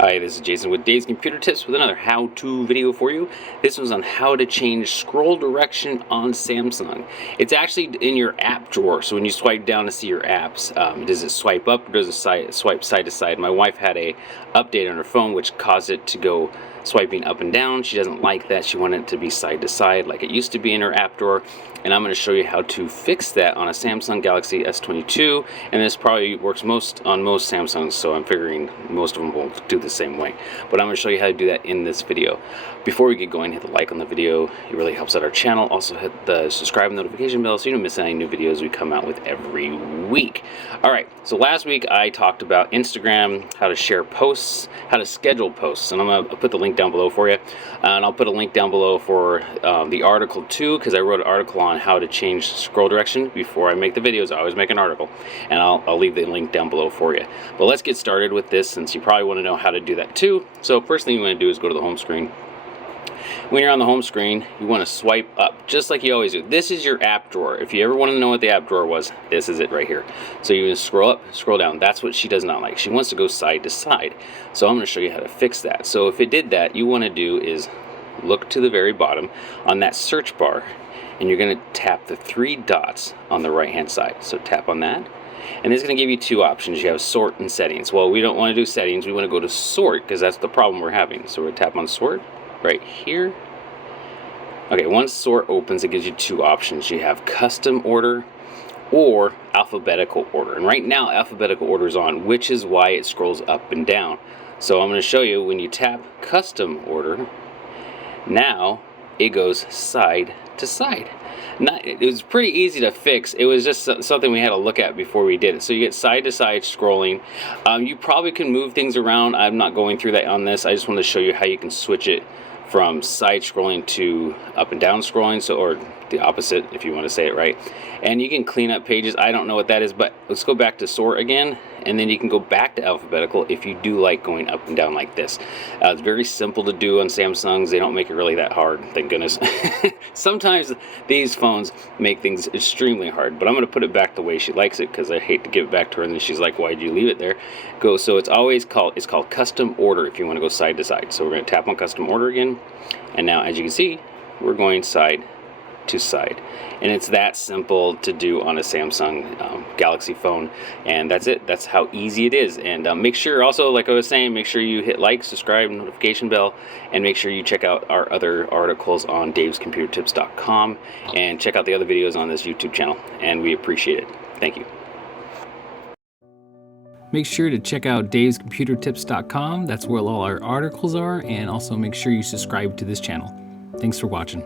Hi, this is Jason with Dave's Computer Tips with another how-to video for you. This one's on how to change scroll direction on Samsung. It's actually in your app drawer, so when you swipe down to see your apps, does it swipe up or does it swipe side to side? My wife had a update on her phone which caused it to go swiping up and down. She doesn't like that. She wanted it to be side to side like it used to be in her app drawer, and I'm going to show you how to fix that on a Samsung Galaxy S22, and this probably works on most Samsungs, so I'm figuring most of them will do the same way. But I'm going to show you how to do that in this video. Before we get going, hit the like on the video. It really helps out our channel. Also hit the subscribe and notification bell so you don't miss any new videos we come out with every week. Alright, so last week I talked about Instagram, how to share posts, how to schedule posts, and I'm going to put the link down below for you. And I'll put a link down below for the article too, because I wrote an article on how to change scroll direction. Before I make the videos, I always make an article, and I'll leave the link down below for you. But let's get started with this, since you probably want to know how to do that too. So first thing you want to do is go to the home screen. When you're on the home screen, you want to swipe up, just like you always do. This is your app drawer. If you ever want to know what the app drawer was, this is it right here. So you just scroll up, scroll down. That's what she does not like. She wants to go side to side. So I'm going to show you how to fix that. So if it did that, you want to do is look to the very bottom on that search bar, and you're going to tap the three dots on the right hand side. So tap on that, and it's going to give you two options. You have sort and settings. Well, we don't want to do settings. We want to go to sort, because that's the problem we're having. So we're going to tap on sort right here. Okay, once sort opens, it gives you two options. You have custom order or alphabetical order. And right now, alphabetical order is on, which is why it scrolls up and down. So I'm going to show you when you tap custom order, now it goes side to side. It was pretty easy to fix. It was just something we had to look at before we did it. So you get side to side scrolling. You probably can move things around. I'm not going through that on this. I just want to show you how you can switch it from side scrolling to up and down scrolling, so, or the opposite if you want to say it right. And you can clean up pages. I don't know what that is, but let's go back to sort again, and then you can go back to alphabetical if you do like going up and down like this. It's very simple to do on Samsungs. They don't make it really that hard, thank goodness. Sometimes these phones make things extremely hard, but I'm going to put it back the way she likes it, because I hate to give it back to her and then she's like, why'd you leave it there? So it's always called custom order if you want to go side to side. So we're going to tap on custom order again, and now as you can see, we're going side to side, and it's that simple to do on a Samsung Galaxy phone, and that's it. That's how easy it is. And make sure also, like I was saying, make sure you hit like, subscribe, notification bell, and make sure you check out our other articles on DavesComputerTips.com, and check out the other videos on this YouTube channel, and we appreciate it. Thank you. Make sure to check out DavesComputerTips.com. That's where all our articles are, and also make sure you subscribe to this channel. Thanks for watching.